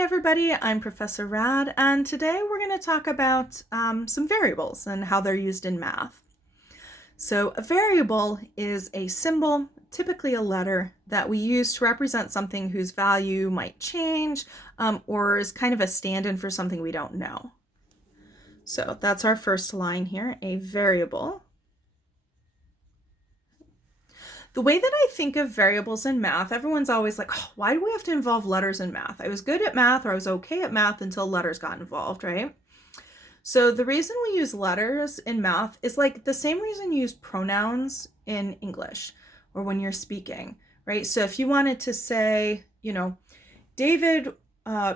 Hi everybody, I'm Professor Rad, and today we're going to talk about some variables and how they're used in math. So a variable is a symbol, typically a letter, that we use to represent something whose value might change or is kind of a stand-in for something we don't know. So that's our first line here, a variable. The way that I think of variables in math, everyone's always like, oh, why do we have to involve letters in math? I was good at math, or I was okay at math until letters got involved, right? So the reason we use letters in math is like the same reason you use pronouns in English or when you're speaking, right? So if you wanted to say, David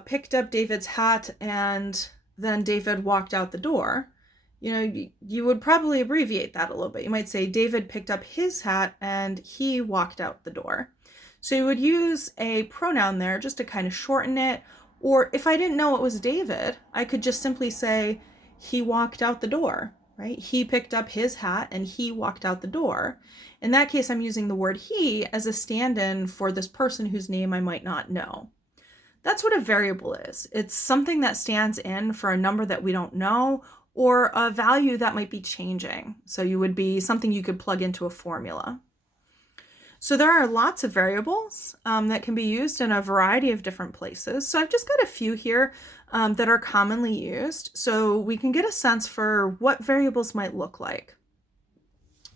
picked up David's hat and then David walked out the door, you would probably abbreviate that a little bit. You might say David picked up his hat and he walked out the door. So you would use a pronoun there just to kind of shorten it. Or if I didn't know it was David, I could just simply say he walked out the door, right? He picked up his hat and he walked out the door. In that case, I'm using the word he as a stand-in for this person whose name I might not know. That's what a variable is. It's something that stands in for a number that we don't know or a value that might be changing. So you would be something you could plug into a formula. So there are lots of variables that can be used in a variety of different places. So I've just got a few here that are commonly used so we can get a sense for what variables might look like.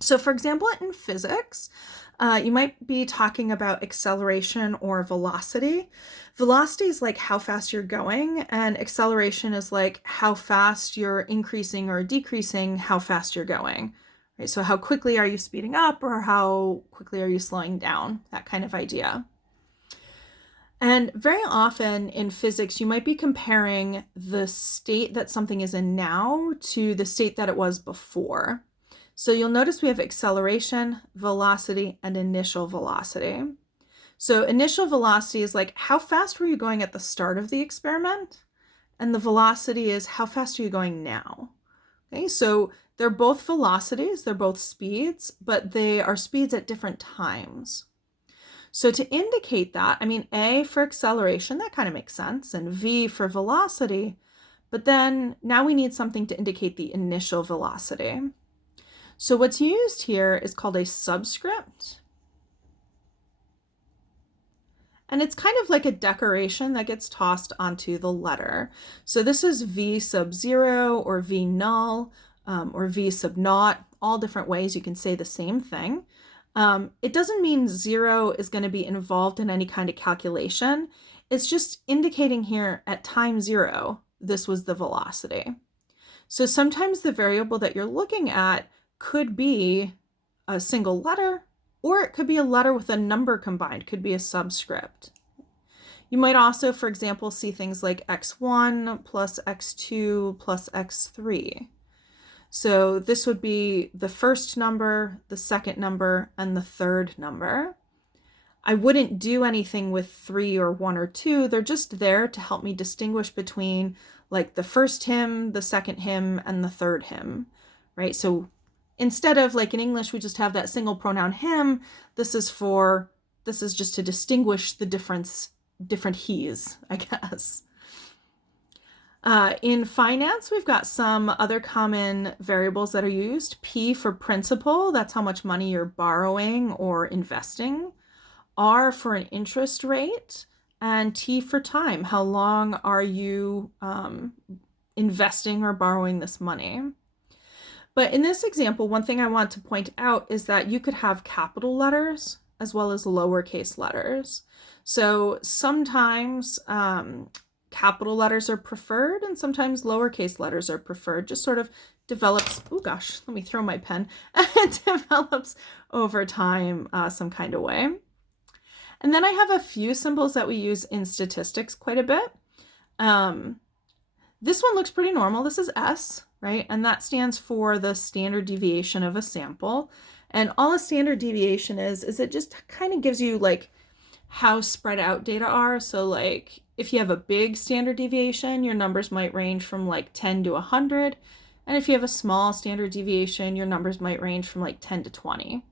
So for example, in physics, you might be talking about acceleration or velocity. Velocity is like how fast you're going, and acceleration is like how fast you're increasing or decreasing how fast you're going. Right? So how quickly are you speeding up or how quickly are you slowing down? That kind of idea. And very often in physics, you might be comparing the state that something is in now to the state that it was before. So you'll notice we have acceleration, velocity, and initial velocity. So initial velocity is like how fast were you going at the start of the experiment? And the velocity is how fast are you going now? Okay, so they're both velocities, they're both speeds, but they are speeds at different times. So to indicate that, A for acceleration, that kind of makes sense, and V for velocity, but then now we need something to indicate the initial velocity. So what's used here is called a subscript. And it's kind of like a decoration that gets tossed onto the letter. So this is V sub 0 or V null or V sub naught, all different ways you can say the same thing. It doesn't mean 0 is going to be involved in any kind of calculation. It's just indicating here at time 0, this was the velocity. So sometimes the variable that you're looking at could be a single letter, or it could be a letter with a number combined, could be a subscript. You might also, for example, see things like x1 plus x2 plus x3. So this would be the first number, the second number, and the third number. I wouldn't do anything with 3 or 1 or 2. They're just there to help me distinguish between like the first hymn, the second hymn, and the third hymn, right? So instead of like in English, we just have that single pronoun him, this is just to distinguish the different he's, I guess. In finance, we've got some other common variables that are used. P for principal, that's how much money you're borrowing or investing. R for an interest rate, and T for time, how long are you investing or borrowing this money. But in this example, one thing I want to point out is that you could have capital letters as well as lowercase letters. So sometimes capital letters are preferred and sometimes lowercase letters are preferred. Just sort of develops, oh gosh, let me throw my pen. It develops over time some kind of way. And then I have a few symbols that we use in statistics quite a bit. This one looks pretty normal. This is S, right? And that stands for the standard deviation of a sample. And all a standard deviation is it just kind of gives you like how spread out data are. So like if you have a big standard deviation, your numbers might range from like 10 to 100. And if you have a small standard deviation, your numbers might range from like 10 to 20.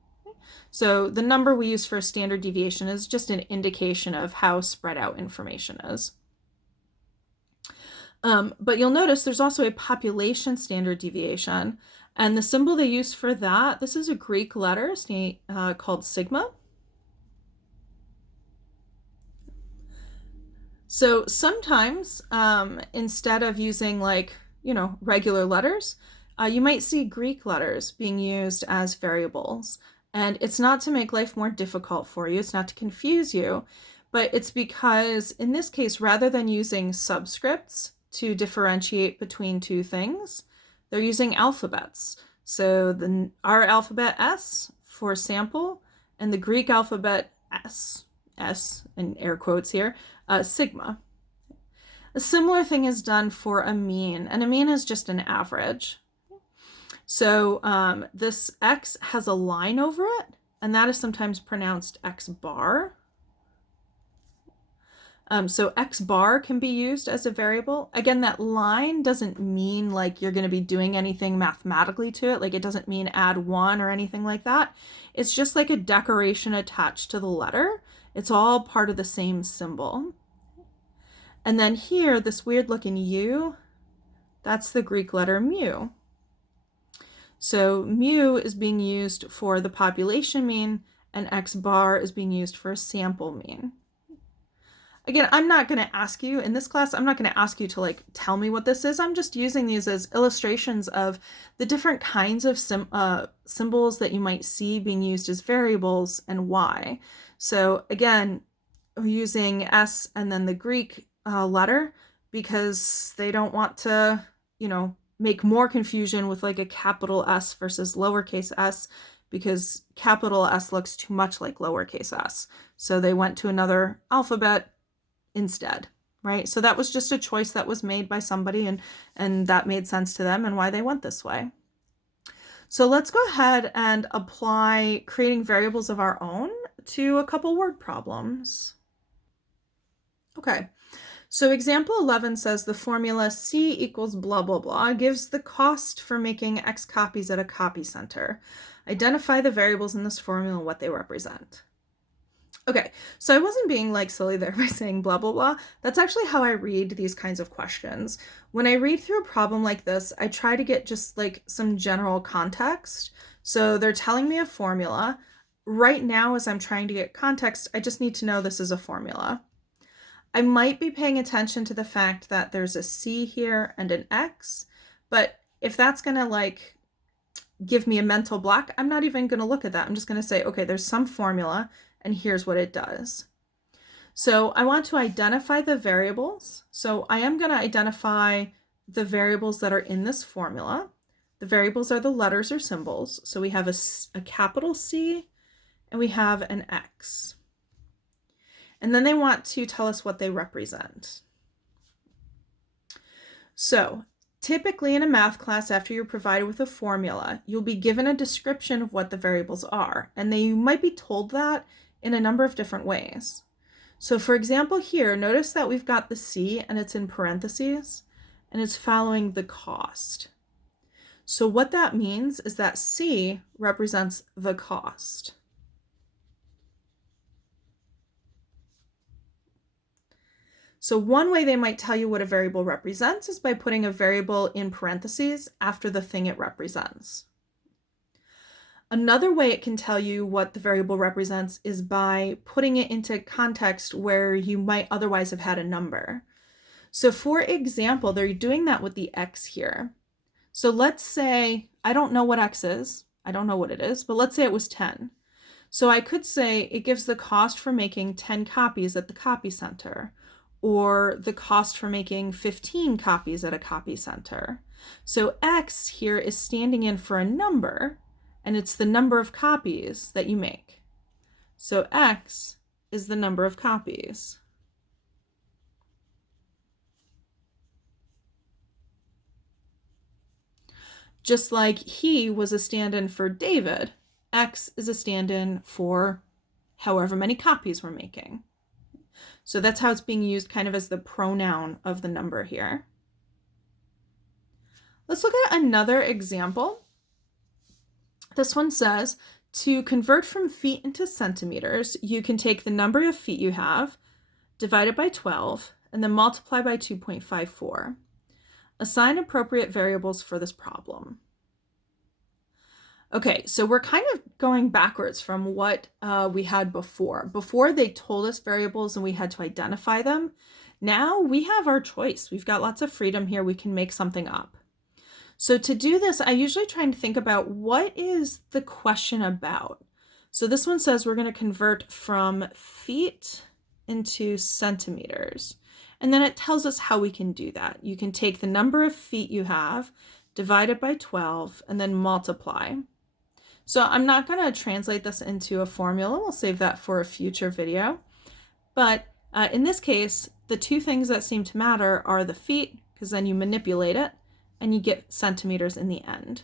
So the number we use for a standard deviation is just an indication of how spread out information is. But you'll notice there's also a population standard deviation. And the symbol they use for that, this is a Greek letter called sigma. So sometimes instead of using regular letters, you might see Greek letters being used as variables. And it's not to make life more difficult for you, it's not to confuse you, but it's because in this case, rather than using subscripts to differentiate between two things, they're using alphabets. So our alphabet S for sample and the Greek alphabet S in air quotes here, sigma. A similar thing is done for a mean, and a mean is just an average. So this X has a line over it, and that is sometimes pronounced X bar. So X bar can be used as a variable. Again, that line doesn't mean like you're going to be doing anything mathematically to it. Like it doesn't mean add 1 or anything like that. It's just like a decoration attached to the letter. It's all part of the same symbol. And then here, this weird looking U, that's the Greek letter mu. So mu is being used for the population mean, and X bar is being used for a sample mean. Again, I'm not going to ask you in this class, I'm not going to ask you to tell me what this is. I'm just using these as illustrations of the different kinds of symbols that you might see being used as variables and why. So again, we're using S and then the Greek letter because they don't want to, make more confusion with like a capital S versus lowercase s, because capital S looks too much like lowercase s. So they went to another alphabet instead, right? So that was just a choice that was made by somebody, and that made sense to them and why they went this way. So let's go ahead and apply creating variables of our own to a couple word problems. Okay, so example 11 says the formula C equals blah, blah, blah gives the cost for making X copies at a copy center. Identify the variables in this formula and what they represent. Okay, so I wasn't being silly there by saying blah, blah, blah. That's actually how I read these kinds of questions. When I read through a problem like this, I try to get just some general context. So they're telling me a formula. Right now, as I'm trying to get context, I just need to know this is a formula. I might be paying attention to the fact that there's a C here and an X, but if that's gonna give me a mental block, I'm not even gonna look at that. I'm just gonna say, okay, there's some formula and here's what it does. So I want to identify the variables. So I am gonna identify the variables that are in this formula. The variables are the letters or symbols. So we have a capital C and we have an X. And then they want to tell us what they represent. So typically in a math class, after you're provided with a formula, you'll be given a description of what the variables are, and you might be told that in a number of different ways. So for example here, notice that we've got the C and it's in parentheses, and it's following the cost. So what that means is that C represents the cost. So one way they might tell you what a variable represents is by putting a variable in parentheses after the thing it represents. Another way it can tell you what the variable represents is by putting it into context where you might otherwise have had a number. So for example, they're doing that with the X here. So let's say, I don't know what X is, I don't know what it is, but let's say it was 10. So I could say it gives the cost for making 10 copies at the copy center, or the cost for making 15 copies at a copy center. So X here is standing in for a number, and it's the number of copies that you make. So X is the number of copies. Just like he was a stand-in for David, X is a stand-in for however many copies we're making. So that's how it's being used kind of as the pronoun of the number here. Let's look at another example. This one says, to convert from feet into centimeters, you can take the number of feet you have, divide it by 12, and then multiply by 2.54. Assign appropriate variables for this problem. Okay, so we're kind of going backwards from what we had before. Before they told us variables and we had to identify them. Now we have our choice. We've got lots of freedom here. We can make something up. So to do this, I usually try and think about what is the question about. So this one says we're going to convert from feet into centimeters. And then it tells us how we can do that. You can take the number of feet you have, divide it by 12, and then multiply. So I'm not going to translate this into a formula. We'll save that for a future video. But in this case, the two things that seem to matter are the feet, because then you manipulate it, and you get centimeters in the end.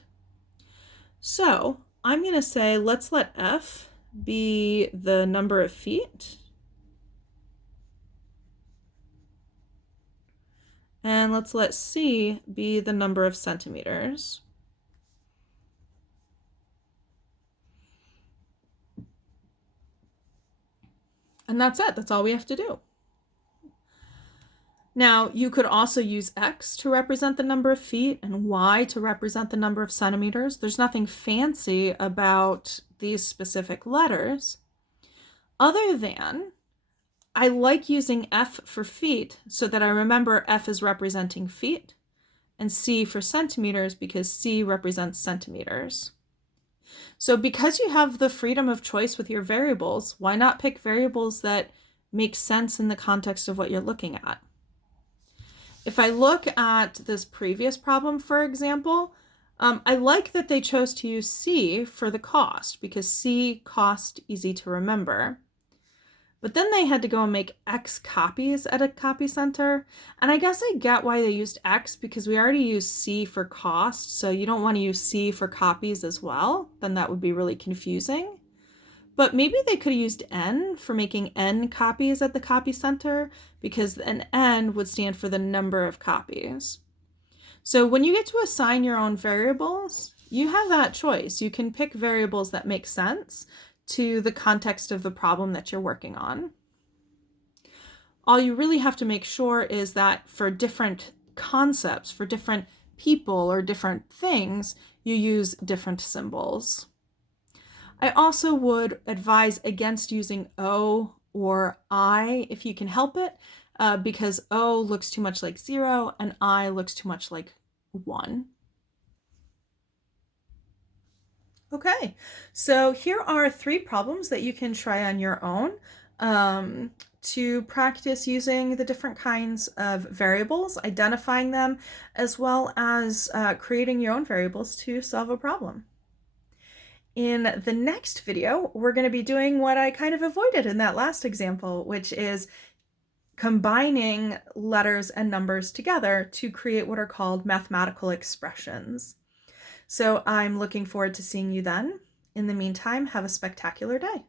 So I'm going to say, let's let F be the number of feet. And let's let C be the number of centimeters. And that's it. That's all we have to do. Now, you could also use X to represent the number of feet and Y to represent the number of centimeters. There's nothing fancy about these specific letters, other than I like using F for feet so that I remember F is representing feet, and C for centimeters because C represents centimeters. So because you have the freedom of choice with your variables, why not pick variables that make sense in the context of what you're looking at? If I look at this previous problem, for example, I like that they chose to use C for the cost because C, cost, easy to remember. But then they had to go and make X copies at a copy center. And I guess I get why they used X because we already use C for cost. So you don't want to use C for copies as well. Then that would be really confusing. But maybe they could have used N for making N copies at the copy center because an N would stand for the number of copies. So when you get to assign your own variables, you have that choice. You can pick variables that make sense to the context of the problem that you're working on. All you really have to make sure is that for different concepts, for different people or different things, you use different symbols. I also would advise against using O or I if you can help it, because O looks too much like 0 and I looks too much like 1. Okay, so here are 3 problems that you can try on your own to practice using the different kinds of variables, identifying them, as well as creating your own variables to solve a problem. In the next video, we're going to be doing what I kind of avoided in that last example, which is combining letters and numbers together to create what are called mathematical expressions. So I'm looking forward to seeing you then. In the meantime, have a spectacular day.